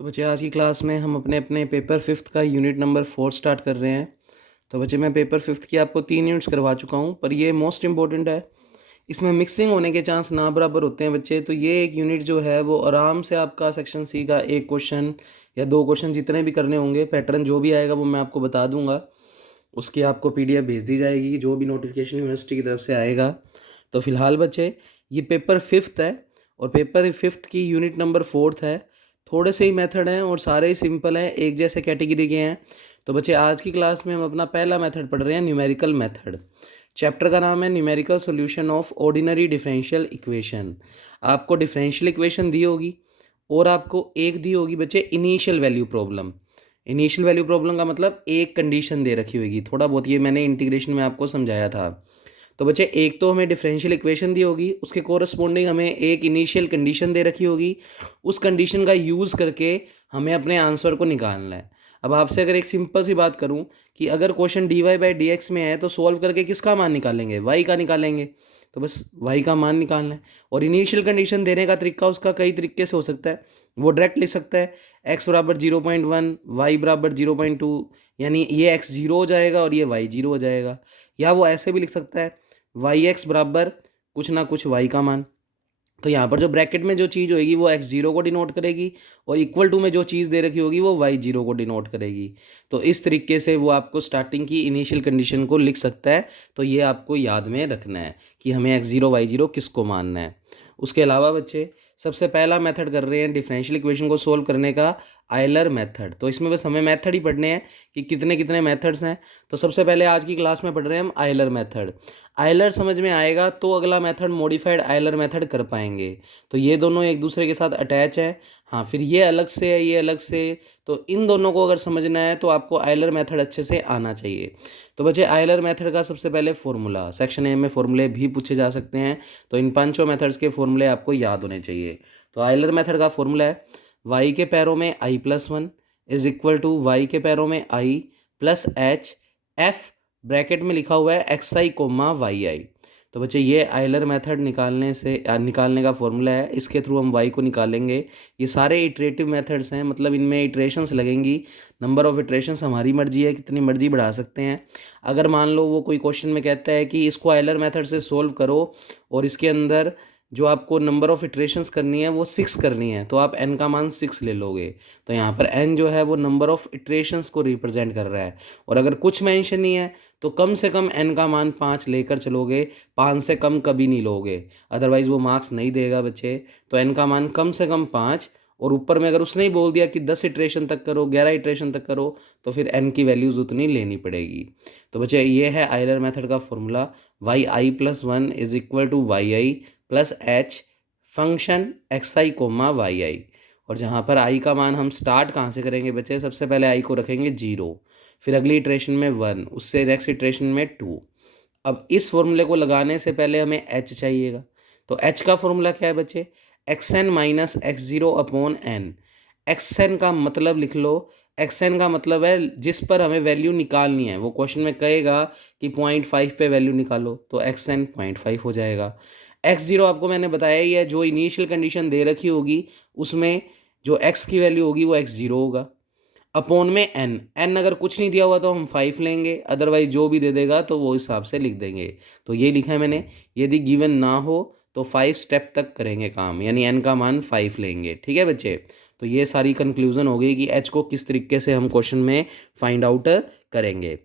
तो बच्चे आज की क्लास में हम अपने अपने पेपर फिफ्थ का यूनिट नंबर 4 स्टार्ट कर रहे हैं। तो बच्चे मैं पेपर फिफ्थ की आपको 3 यूनिट्स करवा चुका हूँ, पर ये मोस्ट इंपॉर्टेंट है। इसमें मिक्सिंग होने के चांस ना बराबर होते हैं बच्चे। तो ये एक यूनिट जो है वो आराम से आपका सेक्शन सी का एक क्वेश्चन या दो क्वेश्चन जितने भी करने होंगे, पैटर्न जो भी आएगा वो मैं आपको बता दूंगा। उसकी आपको पीडीएफ भेज दी जाएगी जो भी नोटिफिकेशन यूनिवर्सिटी की तरफ से आएगा। तो फिलहाल बच्चे ये पेपर फिफ्थ है और पेपर फिफ्थ की यूनिट नंबर फोर्थ है। थोड़े से ही मेथड हैं और सारे ही सिंपल हैं, एक जैसे कैटेगरी के हैं। तो बच्चे आज की क्लास में हम अपना पहला मेथड पढ़ रहे हैं, न्यूमेरिकल मेथड। चैप्टर का नाम है numerical solution of ordinary differential equation. आपको डिफरेंशियल इक्वेशन दी होगी और आपको एक दी होगी बच्चे initial value problem. Initial value problem का मतलब एक कंडीशन दे रखी होगी, थोड़ा बहुत ये मैंने इंटीग्रेशन में आपको समझाया था। तो बच्चे एक तो हमें डिफरेंशियल इक्वेशन दी होगी, उसके कोरस्पॉन्डिंग हमें एक इनिशियल कंडीशन दे रखी होगी। उस कंडीशन का यूज़ करके हमें अपने आंसर को निकालना है। अब आपसे अगर एक सिंपल सी बात करूं कि अगर क्वेश्चन dy/dx में है तो सॉल्व करके किसका मान निकालेंगे, y का निकालेंगे। तो बस y का मान निकालना है। और इनिशियल कंडीशन देने का तरीका उसका कई तरीके से हो सकता है। वो डायरेक्ट लिख सकता है x बराबर 0.1, y बराबर 0.2, यानी ये x जीरो हो जाएगा और ये y जीरो हो जाएगा। या वो ऐसे भी लिख सकता है वाई एक्स बराबर कुछ ना कुछ वाई का मान। तो यहाँ पर जो ब्रैकेट में जो चीज़ होगी वो एक्स जीरो को डिनोट करेगी और इक्वल टू में जो चीज़ दे रखी होगी वो वाई जीरो को डिनोट करेगी। तो इस तरीके से वो आपको स्टार्टिंग की इनिशियल कंडीशन को लिख सकता है। तो ये आपको याद में रखना है कि हमें एक्स जीरो वाई जीरो किसको मानना है। उसके अलावा बच्चे सबसे पहला मेथड कर रहे हैं डिफरेंशियल इक्वेशन को सोल्व करने का, आयलर मेथड। तो इसमें बस हमें मेथड ही पढ़ने हैं कि कितने कितने मेथड्स हैं। तो सबसे पहले आज की क्लास में पढ़ रहे हैं हम आयलर मेथड। आयलर समझ में आएगा तो अगला मेथड मॉडिफाइड आयलर मेथड कर पाएंगे। तो ये दोनों एक दूसरे के साथ अटैच है। हाँ, फिर ये अलग से है, ये अलग से। तो इन दोनों को अगर समझना है तो आपको आयलर मेथड अच्छे से आना चाहिए। तो बच्चे आयलर मेथड का सबसे पहले फॉर्मूला, सेक्शन ए में फॉर्मूले भी पूछे जा सकते हैं। तो इन पांचों मेथड्स के फॉर्मूले आपको याद होने चाहिए। तो आयलर मेथड का फॉर्मूला है y के पैरों में i+1 is equal to y के पैरों में i plus H, F bracket में लिखा हुआ है xi कोमा yi। तो बच्चे ये आयलर मेथड निकालने का फॉर्मूला है। इसके थ्रू हम y को निकालेंगे। ये सारे इटरेटिव मेथड्स हैं, मतलब इनमें इटरेशंस लगेंगी। नंबर ऑफ इटरेशंस हमारी मर्जी है, कितनी मर्जी बढ़ा सकते हैं। अगर मान लो वो कोई क्वेश्चन में कहता है कि इसको आयलर मेथड से सोल्व करो और इसके अंदर जो आपको नंबर ऑफ इटरेशंस करनी है वो 6 करनी है, तो आप n का मान 6 ले लोगे। तो यहाँ पर n जो है वो नंबर ऑफ इटरेशंस को रिप्रेजेंट कर रहा है। और अगर कुछ मेंशन नहीं है तो कम से कम n का मान 5 लेकर चलोगे, 5 से कम कभी नहीं लोगे, अदरवाइज वो मार्क्स नहीं देगा बच्चे। तो n का मान कम से कम 5, और ऊपर में अगर उसने ही बोल दिया कि 10 इटरेशन तक करो, 11 इटरेशन तक करो, तो फिर n की वैल्यूज़ उतनी लेनी पड़ेगी। तो बच्चे ये है आयलर मेथड का formula, yi+1 is equal to yi plus H function xi comma yi। और जहाँ पर i का मान हम स्टार्ट कहाँ से करेंगे बच्चे, सबसे पहले i को रखेंगे 0, फिर अगली इटरेशन में 1, उससे नेक्स्ट इटरेशन में 2। अब इस फॉर्मूले को लगाने से पहले हमें h चाहिएगा। तो h का फॉर्मूला क्या है बच्चे, xn माइनस x0/n। xn का मतलब लिख लो, xn का मतलब है जिस पर हमें वैल्यू निकालनी है। वो क्वेश्चन में कहेगा कि 0.5 पे वैल्यू निकालो, तो xn 0.5 हो जाएगा। x0 आपको मैंने बताया ही है, जो इनिशियल कंडीशन दे रखी होगी उसमें जो x की वैल्यू होगी वो x0 होगा, अपॉन में n अगर कुछ नहीं दिया हुआ तो हम 5 लेंगे, अदरवाइज जो भी दे देगा तो वो हिसाब से लिख देंगे। तो ये लिखा है मैंने। यदि गिवन ना हो तो 5 स्टेप तक करेंगे काम, यानी n का मान 5 लेंगे। ठीक है बच्चे, तो ये सारी कंक्लूजन हो गई कि h को किस तरीके से हम क्वेश्चन में फाइंड आउट करेंगे।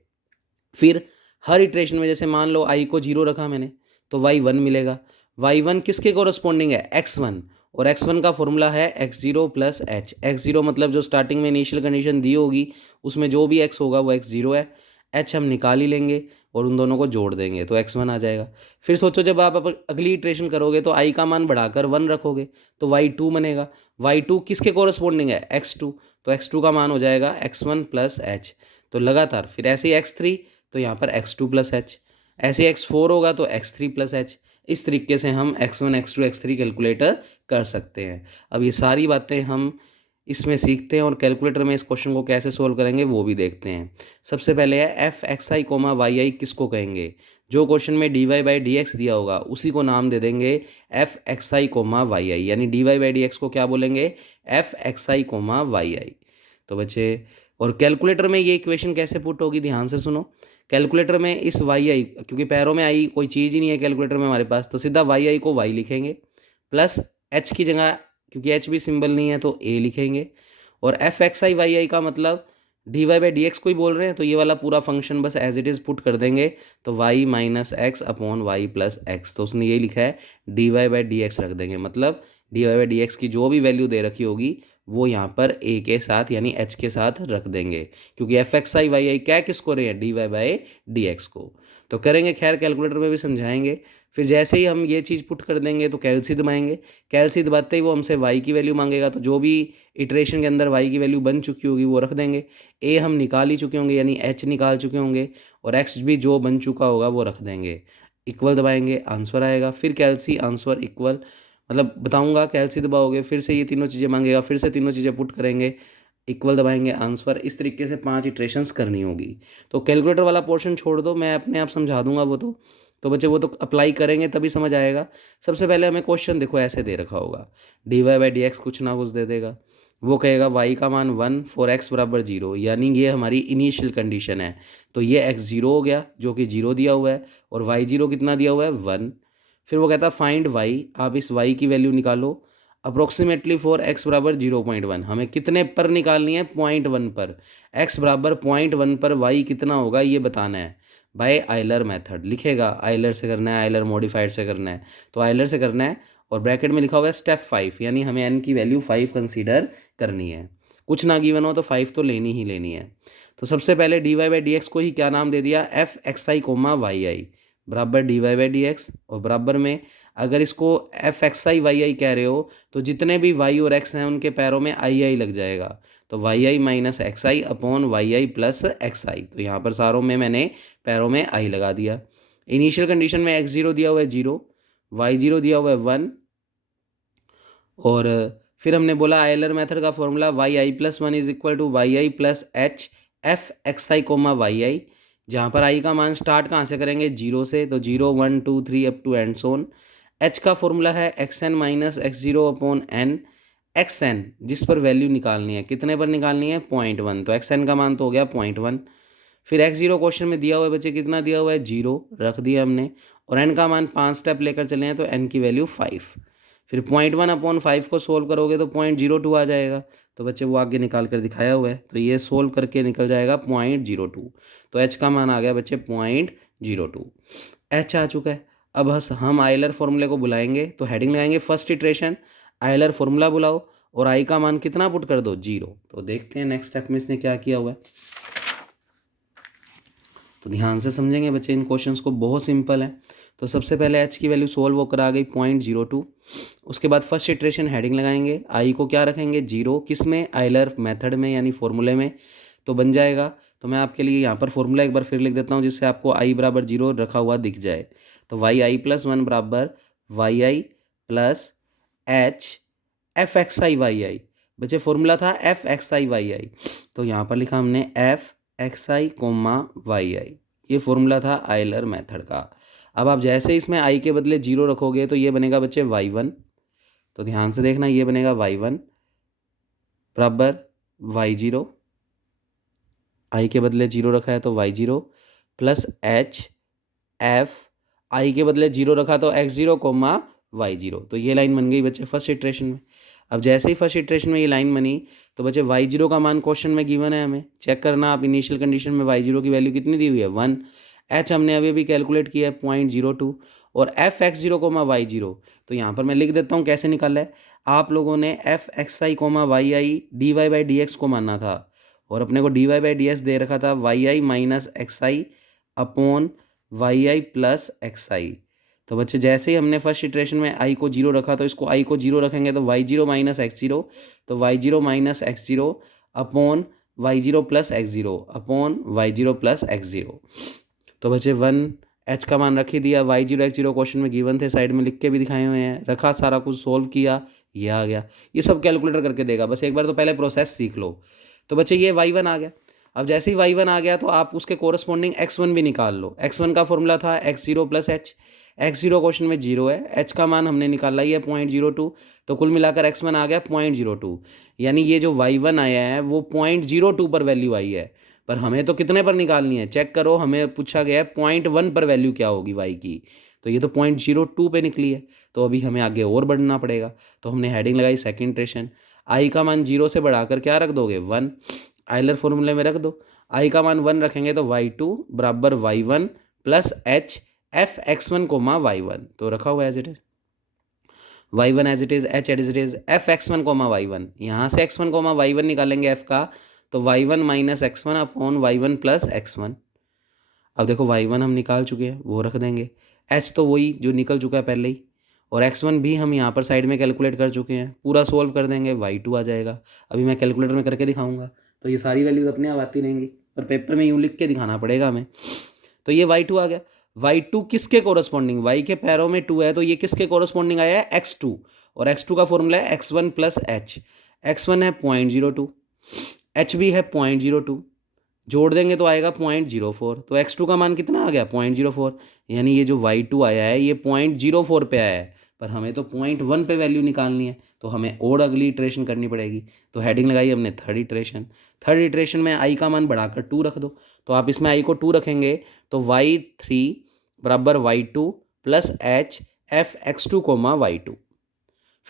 फिर हर इटरेशन में जैसे मान लो i को 0 रखा मैंने तो y1 मिलेगा। y1 किसके कोरस्पॉन्डिंग है, x1, और x1 का फॉर्मूला है x0 प्लस एच। x0 मतलब जो स्टार्टिंग में इनिशियल कंडीशन दी होगी उसमें जो भी x होगा वो x0 है। h हम निकाल ही लेंगे और उन दोनों को जोड़ देंगे तो x1 आ जाएगा। फिर सोचो जब आप अगली इटरेशन करोगे तो i का मान बढ़ाकर 1 रखोगे तो y2 बनेगा। y2 किसके कोरस्पॉन्डिंग है, x2, तो x2 का मान हो जाएगा x1 प्लस एच। तो लगातार फिर ऐसे ही x3, तो यहाँ पर x2 प्लस एच, ऐसे x4 होगा तो x3 प्लस एच। इस तरीके से हम x1 x2 x3 कैलकुलेटर कर सकते हैं। अब ये सारी बातें हम इसमें सीखते हैं और कैलकुलेटर में इस क्वेश्चन को कैसे सोल्व करेंगे वो भी देखते हैं। सबसे पहले है F X I comma Y I किसको कहेंगे। जो क्वेश्चन में dy बाई डी एक्स दिया होगा उसी को नाम दे देंगे F X I comma Y I, यानी dy बाई डी एक्स को क्या बोलेंगे, F X I comma Y I. तो बच्चे, और कैलकुलेटर में ये इक्वेशन कैसे पुट होगी, ध्यान से सुनो। कैलकुलेटर में इस वाई आई, क्योंकि पैरों में आई कोई चीज़ ही नहीं है कैलकुलेटर में हमारे पास, तो सीधा वाई आई को वाई लिखेंगे, प्लस एच की जगह, क्योंकि एच भी सिंबल नहीं है तो ए लिखेंगे, और F X I Y I का मतलब D Y by D X को ही बोल रहे हैं, तो ये वाला पूरा फंक्शन बस एज इट इज़ पुट कर देंगे, तो Y minus X upon Y plus X, तो उसने ये लिखा है D Y by D X रख देंगे, मतलब D Y by D X की जो भी वैल्यू दे रखी होगी वो यहाँ पर ए के साथ यानी एच के साथ रख देंगे, क्योंकि F X I Y I क्या किसको रहे हैं, D Y by D X को। तो करेंगे, खैर कैलकुलेटर में भी समझाएंगे। फिर जैसे ही हम ये चीज़ पुट कर देंगे तो कैलसी दबाएंगे, कैलसी दबाते ही वो हमसे वाई की वैल्यू मांगेगा, तो जो भी इटरेशन के अंदर वाई की वैल्यू बन चुकी होगी वो रख देंगे, ए हम निकाल ही चुके होंगे यानी एच निकाल चुके होंगे, और एक्स भी जो बन चुका होगा वो रख देंगे, इक्वल दबाएंगे, आंसर आएगा। फिर कैलसी आंसर इक्वल, मतलब बताऊंगा, कैलसी दबाओगे फिर से ये तीनों चीज़ें मांगेगा, फिर से तीनों चीज़ें पुट करेंगे, इक्वल दबाएंगे, आंसर। इस तरीके से 5 इटरेशंस करनी होगी। तो कैलकुलेटर वाला पोर्शन छोड़ दो, मैं अपने आप समझा दूंगा वो तो बच्चे वो तो अप्लाई करेंगे तभी समझ आएगा। सबसे पहले हमें क्वेश्चन देखो ऐसे दे रखा होगा, D Y by D X कुछ ना कुछ दे देगा, वो कहेगा वाई का मान 1 फॉर एक्स बराबर 0, यानी ये हमारी इनिशियल कंडीशन है, तो ये एक्स 0 हो गया जो कि 0 दिया हुआ है, और वाई 0 कितना दिया हुआ है 1। फिर वो कहता फाइंड वाई, आप इस वाई की वैल्यू निकालो अप्रोक्सीमेटली फॉर एक्स बराबर 0.1, हमें कितने पर निकालनी है, 0.1 पर, एक्स बराबर 0.1 पर वाई कितना होगा ये बताना है, बाय आइलर मेथड लिखेगा, आइलर से करना है, आइलर मॉडिफाइड से करना है, तो आइलर से करना है, और ब्रैकेट में लिखा हुआ है स्टेप 5, यानी हमें एन की वैल्यू 5 कंसीडर करनी है, कुछ ना गिवन हो तो 5 तो लेनी ही लेनी है। तो सबसे पहले D Y by D X को ही क्या नाम दे दिया, F X I comma Y I बराबर D Y by D X, और बराबर में अगर इसको F X I Y I कह रहे हो तो जितने भी वाई और एक्स हैं उनके पैरों में आई आई लग जाएगा, तो Y I minus X I upon Y I plus X I, तो यहाँ पर सारों में मैंने पैरों में आई लगा दिया। इनिशियल कंडीशन में एक्स 0 दिया हुआ है 0, वाई 0 दिया हुआ है 1, और फिर हमने बोला आयलर मेथड का formula Y I plus 1 is equal to Y I plus H F X I comma Y I, जहाँ पर आई का मान स्टार्ट कहाँ से करेंगे, 0 से, तो 0 1 2 3 up to and so on. H का फॉर्मूला है X N minus X 0 upon N, X N जिस पर वैल्यू निकालनी है, कितने पर निकालनी है, 0.1, तो एक्स एन का मान तो हो गया 0.1। फिर एक्स 0 क्वेश्चन में दिया हुआ है बच्चे, कितना दिया हुआ है 0, रख दिया हमने, और एन का मान 5 स्टेप लेकर चले हैं तो एन की वैल्यू 5। फिर 0.1 अपॉन 5 को सोल्व करोगे तो 0.02 आ जाएगा, तो बच्चे वो आगे निकाल कर दिखाया हुआ है, तो ये सोल्व करके निकल जाएगा 0.02, तो एच का मान आ गया बच्चे 0.02, एच आ चुका है। अब बस हम आयलर फॉर्मूले को बुलाएंगे, तो हेडिंग लगाएंगे फर्स्ट इटरेशन, आयलर फॉर्मूला बुलाओ, और आई का मान कितना पुट कर दो, 0। तो देखते हैं नेक्स्ट स्टेप में इसने क्या किया हुआ है, तो ध्यान से समझेंगे बच्चे इन क्वेश्चंस को, बहुत सिंपल है। तो सबसे पहले एच की वैल्यू सोल्व होकर आ गई 0.02, उसके बाद फर्स्ट इटरेशन हेडिंग लगाएंगे, आई को क्या रखेंगे 0, किस में, आयलर मेथड में यानी फॉर्मूले में, तो बन जाएगा। तो मैं आपके लिए यहाँ पर फॉर्मूला एक बार फिर लिख देता हूँ जिससे आपको आई बराबर 0 रखा हुआ दिख जाए, तो वाई आई प्लस 1 बराबर Y I plus H F X I Y I, बच्चे फॉर्मूला था F X I Y I, तो यहाँ पर लिखा हमने F X I comma Y I, ये फॉर्मूला था आयलर मेथड का। अब आप जैसे इसमें आई के बदले 0 रखोगे तो ये बनेगा बच्चे y1, तो ध्यान से देखना, ये बनेगा y1 बराबर y0, आई के बदले 0 रखा है तो y0 प्लस एच एफ, आई के बदले 0 रखा तो x0 कोमा y0, तो ये लाइन बन गई बच्चे फर्स्ट इटरेशन में। अब जैसे ही फर्स्ट इटरेशन में ये लाइन बनी तो बच्चे y0 का मान क्वेश्चन में गिवन है, हमें चेक करना आप इनिशियल कंडीशन में y0 की वैल्यू कितनी दी हुई है 1, एच हमने अभी अभी कैलकुलेट किया है 0.02, और एफ एक्स 0 कोमा वाई 0, तो यहाँ पर मैं लिख देता हूँ कैसे निकाला है। आप लोगों ने F X I comma Y I D Y by D X को मानना था, और अपने को D Y by D X दे रखा था Y I minus X I upon Y I plus X I, तो बच्चे जैसे ही हमने फर्स्ट इटरेशन में आई को 0 रखा तो इसको आई को 0 रखेंगे तो y0 माइनस एक्स 0, तो y0 minus X 0 upon y0 plus x 0 upon y0 plus x 0, तो बच्चे 1 एच का मान रख ही दिया, y0 x0 क्वेश्चन में गिवन थे, साइड में लिख के भी दिखाए हुए हैं, रखा, सारा कुछ सोल्व किया, ये आ गया। ये सब कैलकुलेटर करके देगा, बस एक बार तो पहले प्रोसेस सीख लो। तो बच्चे ये y1 आ गया। अब जैसे ही y1 आ गया तो आप उसके कोरस्पॉन्डिंग x1 भी निकाल लो। x1 का फॉर्मूला था x0 plus H, x0 question में 0 है, h का मान हमने निकाला ही है 0.02, तो कुल मिलाकर x1 आ गया 0.02, यानी ये जो y1 आया है वो 0.02 पर वैल्यू आई है। पर हमें तो कितने पर निकालनी है, चेक करो, हमें पूछा गया है 0.1 पर वैल्यू क्या होगी y की, तो ये तो 0.02 पे निकली है। तो अभी हमें आगे और बढ़ना पड़ेगा, तो हमने हेडिंग लगाई सेकेंड इटरेशन। आई का मान 0 से बढ़ाकर क्या रख दोगे, 1, आइलर फॉर्मूले में रख दो। आई का मान 1 रखेंगे तो y2 बराबर y1 plus H F x1 comma y1, तो रखा हुआ as it is, y1 as it is, h as it is, F x1 comma y1, यहाँ से x1 कोमा y1 निकालेंगे f का, तो y1 minus x1 upon y1 plus x1। अब देखो y1 हम निकाल चुके हैं, वो रख देंगे, h तो वही जो निकल चुका है पहले ही, और x1 भी हम यहाँ पर साइड में कैलकुलेट कर चुके हैं, पूरा सोल्व कर देंगे, y2 आ जाएगा। अभी मैं कैलकुलेटर में करके दिखाऊंगा, तो ये सारी वैल्यूज अपने आप आती रहेंगी, पर पेपर में यूँ लिख के दिखाना पड़ेगा हमें। तो ये y2 आ गया, y2 किसके कोरस्पॉन्डिंग, y के पैरों में 2 है, तो ये किसके कोरस्पॉन्डिंग आया है, x2, और x2 का फॉर्मूला है x1 प्लस एच, x1 है 0.02, h भी है 0.02, जोड़ देंगे तो आएगा 0.04, तो x2 का मान कितना आ गया 0.04, यानी ये जो y2 आया है ये 0.04 पे आया है, पर हमें तो 0.1 पे वैल्यू निकालनी है, तो हमें और अगली इटरेशन करनी पड़ेगी। तो हेडिंग लगाई हमने थर्ड इटरेशन। थर्ड इटरेशन में आई का मान बढ़ाकर 2 रख दो, तो आप इसमें आई को 2 रखेंगे तो y3 बराबर y2 plus H F x2 coma y2,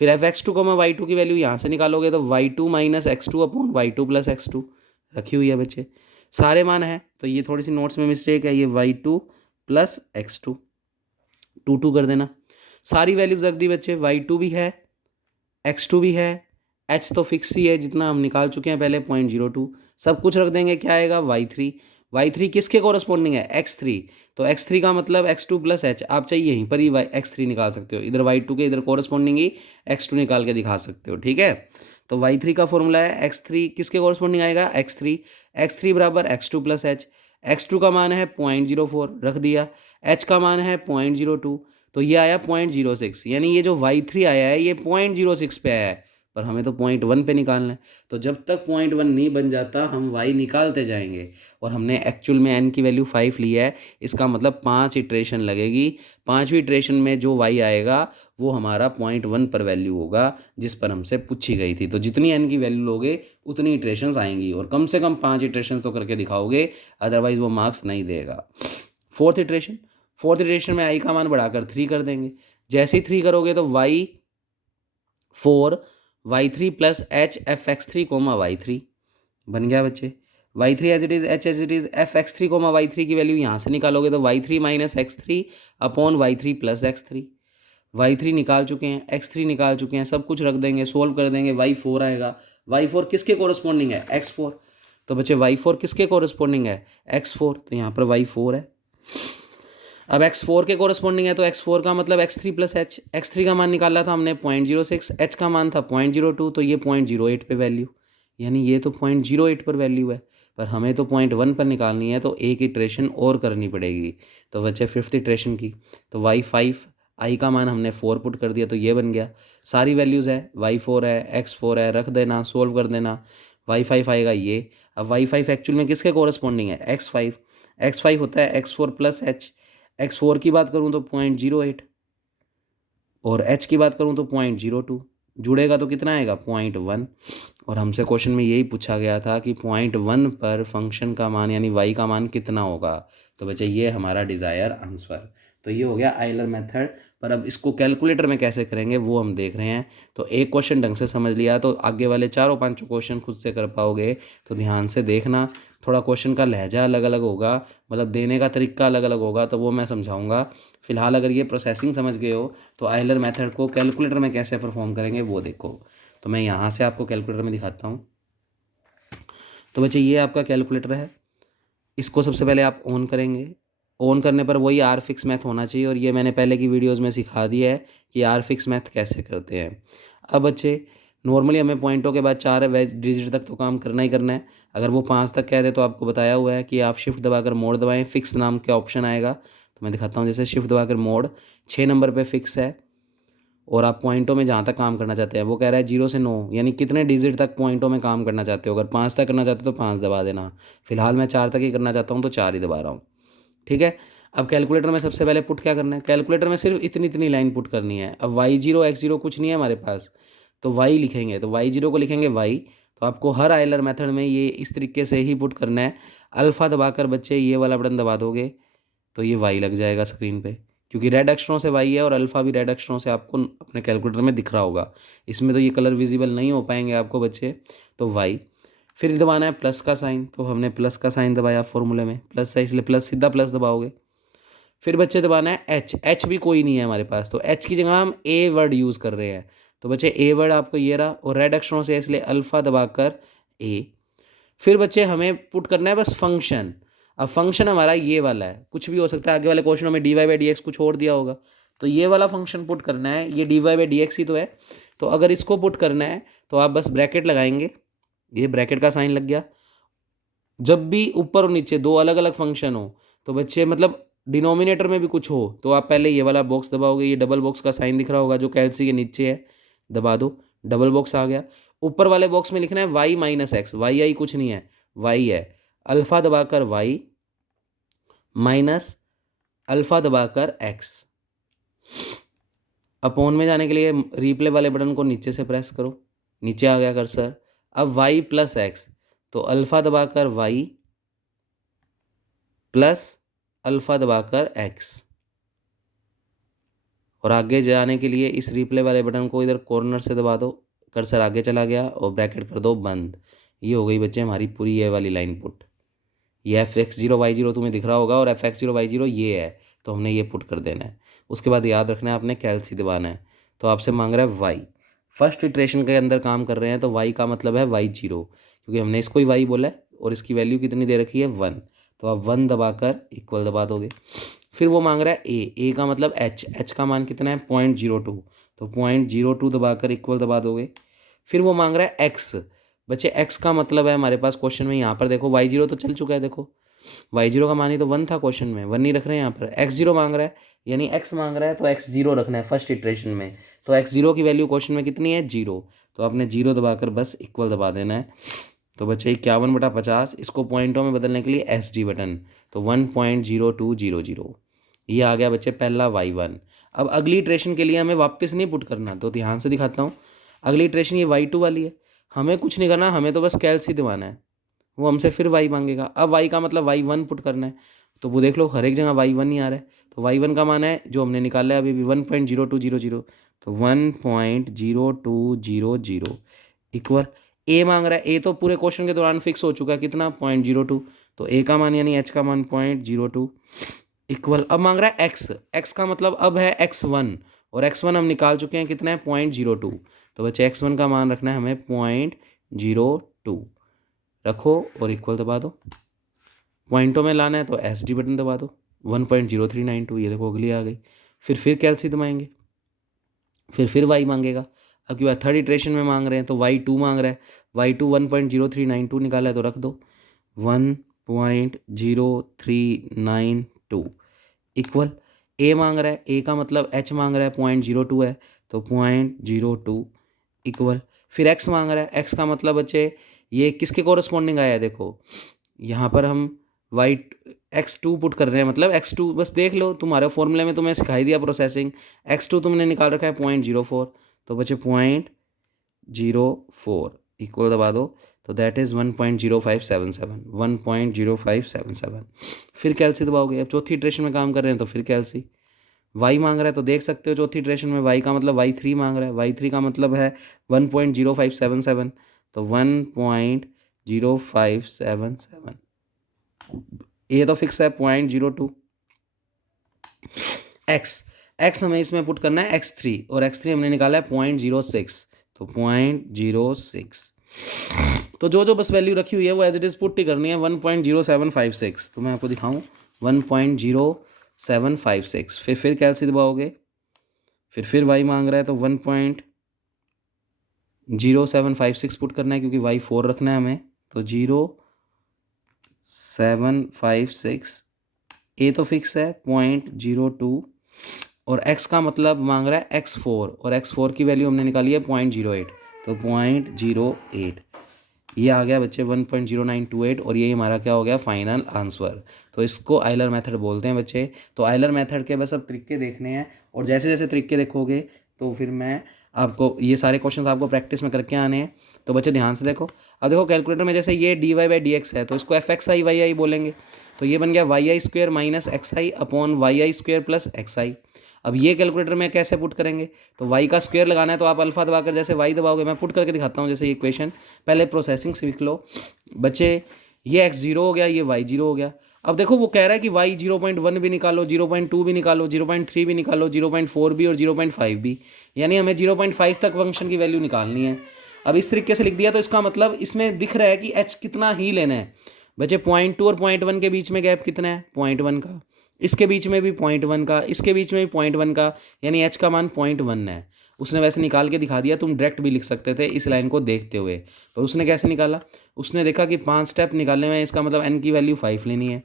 फिर एफ x2 कोमा y2 की वैल्यू यहाँ से निकालोगे तो y2 minus x2 upon y2 plus x2 रखी हुई है बच्चे, सारे मान है। तो ये थोड़ी सी नोट्स में मिस्टेक है, ये y2 प्लस x2 2 कर देना, सारी वैल्यूज रख दी बच्चे, y2 भी है, x2 भी है, h तो फिक्स ही है जितना हम निकाल चुके हैं पहले 0.02, सब कुछ रख देंगे, क्या आएगा y3, y3 किसके कोरस्पॉन्डिंग है x3, तो x3 का मतलब x2 प्लस h, आप चाहिए यहीं पर ही x3 निकाल सकते हो, इधर y2 के इधर कोरस्पॉन्डिंग ही x2 निकाल के दिखा सकते हो, ठीक है। तो y3 का फॉर्मूला है x3 किसके कोरस्पॉन्डिंग आएगा x3, x3 बराबर x2 प्लस एच, x2 का मान है 0.04 रख दिया, h का मान है 0.02, तो ये आया 0.06, यानी ये जो y3 आया है ये 0.06 पे आया है, पर हमें तो 0.1 पे निकालना है। तो जब तक 0.1 नहीं बन जाता हम y निकालते जाएंगे, और हमने एक्चुअल में n की वैल्यू 5 ली है, इसका मतलब 5 इटरेशन लगेगी, 5वीं इटरेशन में जो y आएगा वो हमारा 0.1 पर वैल्यू होगा जिस पर हमसे पूछी गई थी। तो जितनी n की वैल्यू लोगे उतनी इटरेशंस आएंगी, और कम से कम 5 इटरेशन तो करके दिखाओगे, अदरवाइज वो मार्क्स नहीं देगा। फोर्थ इटरेशन में i का मान बढ़ाकर 3 कर देंगे, जैसे ही 3 करोगे तो y4 y3 plus H F x3 comma y3 बन गया बच्चे, y3 as it is, h as it is, F x3 comma y3 की वैल्यू यहाँ से निकालोगे तो y3 minus x3 upon y3 plus x3, y3 निकाल चुके हैं, x3 निकाल चुके हैं, सब कुछ रख देंगे, सोल्व कर देंगे, y4 आएगा, y4 किसके कोरस्पॉन्डिंग है x4, तो बच्चे y4 किसके कोरस्पॉन्डिंग है x4, तो यहाँ पर y4 है। अब x4 के कोरस्पॉन्डिंग है तो x4 का मतलब x3 प्लस एच, x3 का मान निकाला था हमने 0.06, h का मान था 0.02, तो ये 0.08 पे वैल्यू, यानी ये तो 0.08 पर वैल्यू है, पर हमें तो 0.1 पर निकालनी है, तो एक इटरेशन और करनी पड़ेगी। तो बच्चे फिफ्थ इटरेशन की, तो y5 आई का मान हमने 4 पुट कर दिया, तो ये बन गया, सारी वैल्यूज़ है, y4 है, x4 है, रख देना, सोल्व कर देना, y5 आएगा ये। अब y5 एक्चुअल में किसके कोरस्पॉन्डिंग है x5 होता है x4 प्लस एच, x4 की बात करूँ तो 0.08, और h की बात करूँ तो 0.02, जुड़ेगा तो कितना आएगा 0.1, और हमसे क्वेश्चन में यही पूछा गया था कि 0.1 पर फंक्शन का मान यानी y का मान कितना होगा। तो बच्चे ये हमारा डिज़ायर आंसर, तो ये हो गया आइलर मेथड। पर अब इसको कैलकुलेटर में कैसे करेंगे वो हम देख रहे हैं। तो एक क्वेश्चन ढंग से समझ लिया तो आगे वाले चारों पांचों क्वेश्चन खुद से कर पाओगे। तो ध्यान से देखना, थोड़ा क्वेश्चन का लहजा अलग अलग होगा, मतलब देने का तरीका अलग अलग होगा, तो वो मैं समझाऊंगा। फिलहाल अगर ये प्रोसेसिंग समझ गए हो तो आइलर मेथड को कैलकुलेटर में कैसे परफॉर्म करेंगे वो देखो। तो मैं यहाँ से आपको कैलकुलेटर में दिखाता हूँ। तो बच्चे ये आपका कैलकुलेटर है, इसको सबसे पहले आप ऑन करेंगे। ऑन करने पर वही आर फिक्स मैथ होना चाहिए, और ये मैंने पहले की वीडियोज़ में सिखा दिया है कि आर फिक्स मैथ कैसे करते हैं। अब बच्चे नॉर्मली हमें पॉइंटों के बाद 4 डिजिट तक तो काम करना ही करना है। अगर वो 5 तक कह दे तो आपको बताया हुआ है कि आप शिफ्ट दबाकर मोड दबाएं, फिक्स नाम का ऑप्शन आएगा। तो मैं दिखाता हूँ, जैसे शिफ्ट दबाकर मोड 6 नंबर पर फिक्स है, और आप पॉइंटों में जहाँ तक काम करना चाहते हैं, वो कह रहा है 0 से 9 यानी कितने डिजिट तक पॉइंटों में काम करना चाहते हो। अगर 5 तक करना चाहते हो तो 5 दबा देना। फिलहाल मैं 4 तक ही करना चाहता हूँ तो 4 ही दबा रहा हूँ। ठीक है। अब कैलकुलेटर में सबसे पहले पुट क्या करना है, कैलकुलेटर में सिर्फ इतनी इतनी लाइन पुट करनी है। अब y0 x0 कुछ नहीं है हमारे पास, तो y लिखेंगे, तो y0 को लिखेंगे y। तो आपको हर आइलर मेथड में ये इस तरीके से ही पुट करना है। अल्फ़ा दबाकर बच्चे ये वाला बटन दबा दोगे तो ये y लग जाएगा स्क्रीन पे, क्योंकि रेड अक्षरों से y है और अल्फ़ा भी रेड अक्षरों से आपको अपने कैलकुलेटर में दिख रहा होगा। इसमें तो ये कलर विजिबल नहीं हो पाएंगे आपको बच्चे, तो y। फिर दबाना है प्लस का साइन, तो हमने प्लस का साइन दबाया फॉर्मूले में, प्लस है इसलिए प्लस, सीधा प्लस दबाओगे। फिर बच्चे दबाना है एच, एच भी कोई नहीं है हमारे पास, तो एच की जगह हम ए वर्ड यूज़ कर रहे हैं। तो बच्चे ए वर्ड आपको ये रहा और रेड अक्षरों से इसलिए अल्फ़ा दबाकर ए। फिर बच्चे हमें पुट करना है बस फंक्शन। अब फंक्शन हमारा ये वाला है, कुछ भी हो सकता है, आगे वाले क्वेश्चनों में D Y by D X कुछ और दिया होगा, तो ये वाला फंक्शन पुट करना है। ये D Y by D X ही तो है, तो अगर इसको पुट करना है तो आप बस ब्रैकेट लगाएंगे, ये ब्रैकेट का साइन लग गया। जब भी ऊपर और नीचे दो अलग अलग फंक्शन हो तो बच्चे मतलब डिनोमिनेटर में भी कुछ हो तो आप पहले ये वाला बॉक्स दबाओगे, ये डबल बॉक्स का साइन दिख रहा होगा जो कैलसी के नीचे है, दबा दो, डबल बॉक्स आ गया। ऊपर वाले बॉक्स में लिखना है y माइनस एक्स, वाई आई कुछ नहीं है, y है, अल्फा दबाकर y माइनस अल्फा दबाकर x। अपोन में जाने के लिए रिप्ले वाले बटन को नीचे से प्रेस करो, नीचे आ गया कर्सर। अब y प्लस एक्स, तो अल्फा दबाकर y प्लस अल्फा दबाकर x। और आगे जाने के लिए इस रिप्ले वाले बटन को इधर कॉर्नर से दबा दो, कर्सर आगे चला गया और ब्रैकेट कर दो बंद। ये हो गई बच्चे हमारी पूरी ये वाली लाइन पुट। ये fx0y0 तुम्हें दिख रहा होगा और fx0y0 ये है, तो हमने ये पुट कर देना है। उसके बाद याद रखना है आपने कैलसी दबाना है, तो आपसे मांग रहा है y। फर्स्ट इटरेशन के अंदर काम कर रहे हैं तो y का मतलब है y0, क्योंकि हमने इसको ही y बोला है और इसकी वैल्यू कितनी दे रखी है 1, तो आप 1 दबाकर इक्वल दबा दोगे। फिर वो मांग रहा है ए का मतलब h का मान कितना है 0.02, तो 0.02 दबाकर इक्वल दबा दोगे। फिर वो मांग रहा है x, बच्चे x का मतलब है हमारे पास क्वेश्चन में, यहाँ पर देखो y0 तो चल चुका है, देखो y0 का मान ही तो 1 था क्वेश्चन में, 1 नहीं रख रहे हैं यहाँ पर, x0 मांग रहा है, यानी x मांग रहा है तो x0 रखना है फर्स्ट इटरेशन में। तो x0 की वैल्यू क्वेश्चन में कितनी है 0, तो आपने 0 दबाकर बस इक्वल दबा देना है। तो बच्चे 51/50, इसको पॉइंटों में बदलने के लिए SD बटन, तो 1.0200, ये आ गया बच्चे पहला y1। अब अगली इटरेशन के लिए हमें वापस नहीं पुट करना, तो ध्यान से दिखाता हूँ। अगली इटरेशन ये y2 वाली है, हमें कुछ नहीं करना, हमें तो बस कैलसी दबाना है, वो हमसे फिर y मांगेगा। अब y का मतलब y1 पुट करना है, तो वो देख लो हर एक जगह y1 ही आ रहा है, तो y1 का मान है जो हमने निकाला है अभी भी 1.0200, तो 1.0200 इक्वल ए मांग रहा है। ए तो पूरे क्वेश्चन के दौरान फिक्स हो चुका है, कितना 0.02, तो ए का मान यानी h का मान 0.02 इक्वल। अब मांग रहा है x, x का मतलब अब है x1, और x1 हम निकाल चुके हैं, कितना है 0.02, तो बच्चे x1 का मान रखना है हमें 0.02 रखो और इक्वल दबा दो। पॉइंटों में लाना है तो SD बटन दबा दो, 1.0392, ये देखो अगली आ गई। फिर कैलसी दबाएंगे, फिर y मांगेगा। अब की बात थर्ड इटरेशन में मांग रहे हैं तो y2 मांग रहा है, y2 1.0392 निकाला है तो रख दो, 1.0392 इक्वल। ए मांग रहा है, ए का मतलब h मांग रहा है 0.02 है, तो 0.02 इक्वल। फिर x मांग रहा है, x का मतलब बच्चे ये किसके कोरस्पॉन्डिंग आया है, देखो यहाँ पर हम x2 पुट कर रहे हैं, मतलब x2 बस देख लो तुम्हारे फॉर्मूले में तुम्हें सिखाई दिया प्रोसेसिंग, x2 तुमने निकाल रखा है 0.04, तो बच्चे 0.04 इक्वल दबा दो, तो दैट इज़ 1.0577, 1.0577। फिर कैलसी दबाओगे। अब चौथी इटरेशन में काम कर रहे हैं तो फिर कैलसी। y मांग रहा है तो देख सकते हो चौथी इटरेशन में y का मतलब y3 मांग रहा है, y3 का मतलब है 1.0577, तो 1.0577। ये तो फिक्स है 0.02। x हमें इसमें पुट करना है x3, और x3 हमने निकाला है 0.06, तो 0.06। तो जो बस वैल्यू रखी हुई है वो एज इट इज़ पुट ही करनी है, 1.0756। तो मैं आपको दिखाऊं 1.0756। फिर कैलसी दबाओगे, फिर y मांग रहा है तो 1.0756 पुट करना है, क्योंकि y4 रखना है हमें, तो 0.756। ए तो फिक्स है 0.02, और x का मतलब मांग रहा है x4 और x4 की वैल्यू हमने निकाली है 0.08, तो 0.08 ये आ गया बच्चे 1.0928 और ये हमारा क्या हो गया फाइनल आंसर। तो इसको आइलर मेथड बोलते हैं बच्चे। तो आइलर मेथड के बस अब तरीके देखने हैं और जैसे जैसे तरीके देखोगे तो फिर मैं आपको ये सारे क्वेश्चन आपको प्रैक्टिस में करके आने हैं। तो बच्चे ध्यान से देखो। अब देखो कैलकुलेटर में जैसे ये dy/dx है तो इसको fxi/yi बोलेंगे, तो ये बन गया y² minus xi upon y² plus xi। अब ये कैलकुलेटर में कैसे पुट करेंगे, तो y का स्क्वायर लगाना है तो आप अल्फा दबाकर जैसे y दबाओगे, मैं पुट करके दिखाता हूँ जैसे ये इक्वेशन। पहले प्रोसेसिंग सीख लो बच्चे। ये x0 हो गया, ये y0 हो गया। अब देखो वो कह रहा है कि y 0.1 भी निकालो, 0.2 भी निकालो, 0.3 भी निकालो, 0.4 भी और 0.5 भी, यानी हमें 0.5 तक फंक्शन की वैल्यू निकालनी है। अब इस तरीके से लिख दिया तो इसका मतलब इसमें दिख रहा है कि h कितना ही लेना है बच्चे। 0.2 और 0.1 के बीच में गैप कितना है 0.1 का, इसके बीच में भी 0.1 का, इसके बीच में भी 0.1 का, यानी h का मान 0.1 है। उसने वैसे निकाल के दिखा दिया, तुम डायरेक्ट भी लिख सकते थे इस लाइन को देखते हुए, पर उसने कैसे निकाला, उसने देखा कि 5 स्टेप निकालने में इसका मतलब n की वैल्यू 5 लेनी है,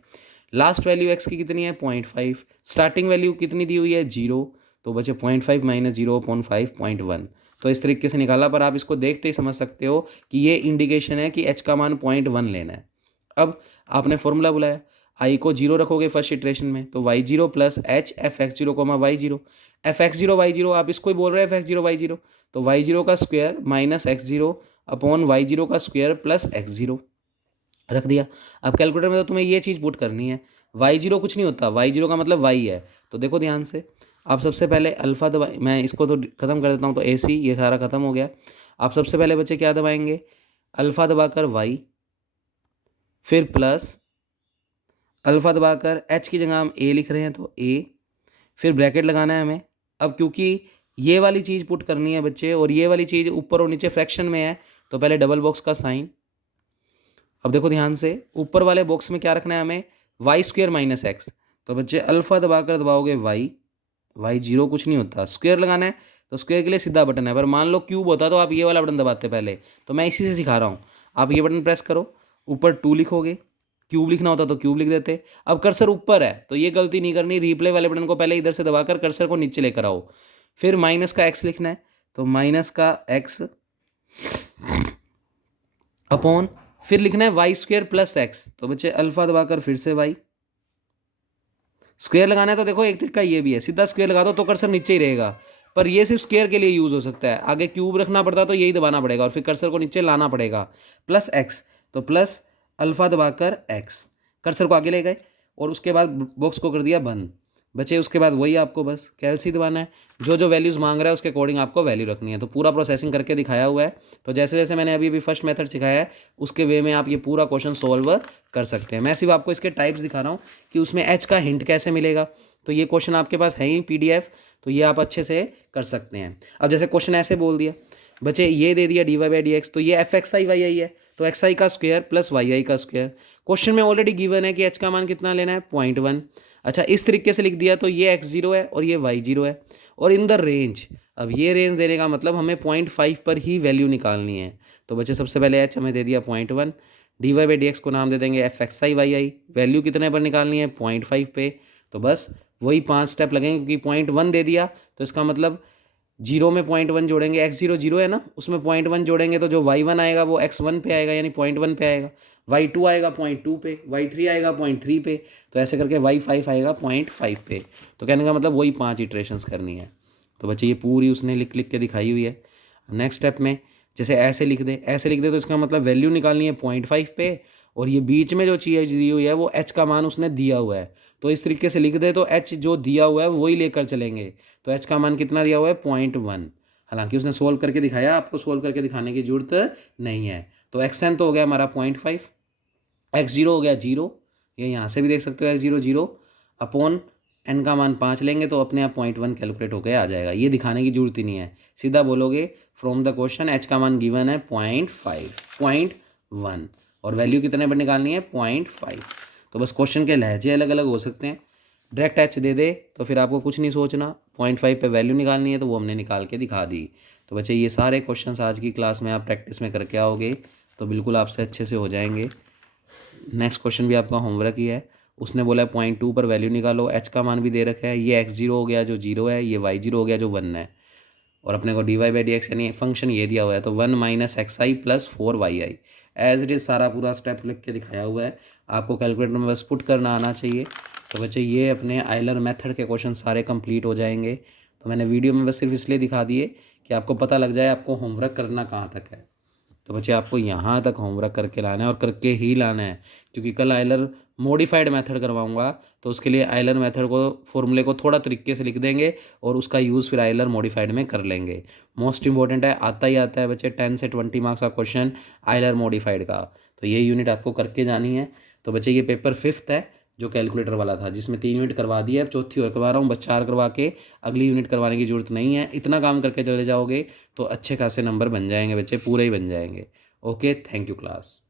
लास्ट वैल्यू x की कितनी है 0.5, स्टार्टिंग वैल्यू कितनी दी हुई है 0, तो बचे 0.5 माइनस 0/5 0.1। तो इस तरीके से निकाला, पर आप इसको देखते ही समझ सकते हो कि ये इंडिकेशन है कि h का मान 0.1 लेना है। अब आपने फॉर्मूला बुलाया, आई को 0 रखोगे फर्स्ट इटरेशन में तो y0 plus H f(x0, y0) f(x0, y0) आप इसको ही बोल रहे हैं f(x0, y0), तो y0 का square minus x0 upon y0 का स्क्वायर प्लस x0 रख दिया। अब कैलकुलेटर में तो तुम्हें ये चीज़ पुट करनी है, y0 कुछ नहीं होता, y0 का मतलब y है। तो देखो ध्यान से, आप सबसे पहले अल्फ़ा दबा, मैं इसको तो ख़त्म कर देता हूँ, तो AC ये सारा ख़त्म हो गया। आप सबसे पहले बच्चे क्या दबाएंगे, अल्फ़ा दबाकर y, फिर प्लस अल्फ़ा दबाकर h की जगह हम a लिख रहे हैं तो a, फिर ब्रैकेट लगाना है हमें। अब क्योंकि ये वाली चीज़ पुट करनी है बच्चे और ये वाली चीज़ ऊपर और नीचे फ्रैक्शन में है, तो पहले डबल बॉक्स का साइन। अब देखो ध्यान से, ऊपर वाले बॉक्स में क्या रखना है हमें, y² माइनस एक्स, तो बच्चे अल्फ़ा दबाकर दबाओगे y0 कुछ नहीं होता, स्क्वायर लगाना है तो स्क्वायर के लिए सीधा बटन है, पर मान लो क्यूब होता तो आप ये वाला बटन दबाते पहले, तो मैं इसी से सिखा रहा हूँ। आप ये बटन प्रेस करो, ऊपर 2 लिखोगे, क्यूब लिखना होता तो क्यूब लिख देते। अब कर्सर ऊपर है तो ये गलती नहीं करनी, रिप्ले वाले बटन को पहले इधर से दबाकर कर्सर को नीचे लेकर आओ, फिर माइनस का x लिखना है, तो माइनस का x अपॉन, फिर लिखना है y² प्लस एक्स, तो बच्चे अल्फा दबाकर फिर से y, स्क्वायर लगाना है तो देखो एक तरीका ये भी है, सीधा स्क्वायर लगा दो तो कर्सर नीचे ही रहेगा, पर ये सिर्फ स्क्वायर के लिए यूज हो सकता है, आगे क्यूब रखना पड़ता तो यही दबाना पड़ेगा और फिर कर्सर को नीचे लाना पड़ेगा। प्लस एक्स, तो प्लस अल्फा दबाकर एक्स, कर्सर को आगे ले गए और उसके बाद बॉक्स को कर दिया बंद। बचे उसके बाद वही आपको बस कैलसी दबाना है, जो जो वैल्यूज़ मांग रहा है उसके अकॉर्डिंग आपको वैल्यू रखनी है। तो पूरा प्रोसेसिंग करके दिखाया हुआ है, तो जैसे जैसे मैंने अभी फर्स्ट मेथड सिखाया है उसके वे में आप ये पूरा क्वेश्चन सॉल्व कर सकते हैं। मैं सिर्फ आपको इसके टाइप्स दिखा रहा हूँ कि उसमें एच का हिंट कैसे मिलेगा। तो ये क्वेश्चन आपके पास है ही PDF, तो ये आप अच्छे से कर सकते हैं। अब जैसे क्वेश्चन ऐसे बोल दिया बच्चे, ये दे दिया dy/dx, तो ये fxi/yi है, तो xi का स्क्वायर प्लस yi का स्क्वायर। क्वेश्चन में ऑलरेडी गिवन है कि h का मान कितना लेना है 0.1। अच्छा इस तरीके से लिख दिया तो ये x0 है और ये y0 है और इन द रेंज। अब ये रेंज देने का मतलब हमें 0.5 पर ही वैल्यू निकालनी है। तो बच्चे सबसे पहले h हमें दे दिया 0.1, dy/dx को नाम दे देंगे fxi/yi, वैल्यू कितने पर निकालनी है 0.5 पे, तो बस वही 5 स्टेप लगेंगे क्योंकि 0.1 दे दिया तो इसका मतलब 0 में 0.1 जोड़ेंगे, x0 0 है ना, उसमें 0.1 जोड़ेंगे तो जो y1 आएगा वो x1 पे आएगा यानी 0.1 पे आएगा, y2 आएगा 0.2 पे, y3 आएगा 0.3 पे, तो ऐसे करके y5 आएगा 0.5 पे। तो कहने का मतलब वही 5 इटरेशंस करनी है। तो बच्चे ये पूरी उसने लिख लिख के दिखाई हुई है। नेक्स्ट स्टेप में जैसे ऐसे लिख दे, ऐसे लिख दे तो इसका मतलब वैल्यू निकालनी है 0.5 पे और ये बीच में जो चीज़ दी हुई है वो h का मान उसने दिया हुआ है, तो इस तरीके से लिख दे तो h जो दिया हुआ है वही लेकर चलेंगे। तो h का मान कितना दिया हुआ है 0.1, हालांकि उसने सोल्व करके दिखाया, आपको सोल्व करके दिखाने की जरूरत नहीं है। तो xn तो हो गया हमारा 0.5, x0 हो गया 0, ये यहाँ से भी देख सकते हो x0 0 अपॉन n का मान 5 लेंगे तो अपने आप 0.1 कैलकुलेट होकर आ जाएगा। ये दिखाने की जरूरत ही नहीं है, सीधा बोलोगे फ्रॉम द क्वेश्चन h का मान गिवन है 0.1 और वैल्यू कितने पर निकालनी है 0.5। तो बस क्वेश्चन के लहजे अलग अलग हो सकते हैं, डायरेक्ट h दे दे तो फिर आपको कुछ नहीं सोचना, 0.5 पे वैल्यू निकालनी है तो वो हमने निकाल के दिखा दी। तो बच्चे ये सारे क्वेश्चंस आज की क्लास में आप प्रैक्टिस में करके आओगे तो बिल्कुल आपसे अच्छे से हो जाएंगे। नेक्स्ट क्वेश्चन भी आपका होमवर्क ही है, उसने बोला है 0.2 पर वैल्यू निकालो, h का मान भी दे रखा है, ये x0 हो गया जो 0 है, ये y0 हो गया जो 1 है, और अपने को dy/dx यानी फंक्शन ये दिया हुआ है, तो 1 - xi + 4yi as it is सारा पूरा स्टेप लिख के दिखाया हुआ है। आपको कैलकुलेटर में बस पुट करना आना चाहिए। तो बच्चे ये अपने आइलर मेथड के क्वेश्चन सारे कंप्लीट हो जाएंगे। तो मैंने वीडियो में बस सिर्फ इसलिए दिखा दिए कि आपको पता लग जाए आपको होमवर्क करना कहाँ तक है। तो बच्चे आपको यहाँ तक होमवर्क करके लाना है और करके ही लाना है, क्योंकि कल आइलर मॉडिफाइड मेथड करवाऊंगा, तो उसके लिए आइलर मेथड को फॉर्मूले को थोड़ा तरीके से लिख देंगे और उसका यूज़ फिर आइलर मॉडिफाइड में कर लेंगे। मोस्ट इंपॉर्टेंट है, आता ही आता है बच्चे 10 से 20 मार्क्स का क्वेश्चन आइलर मॉडिफाइड का, तो ये यूनिट आपको करके जानी है। तो बच्चे ये पेपर 5th है जो कैलकुलेटर वाला था, जिसमें 3 यूनिट करवा दिया, अब चौथी और करवा रहा हूँ, बस 4 करवा के अगली यूनिट करवाने की जरूरत नहीं है। इतना काम करके चले जाओगे तो अच्छे खासे नंबर बन जाएंगे बच्चे, पूरे ही बन जाएंगे। Okay, thank you class.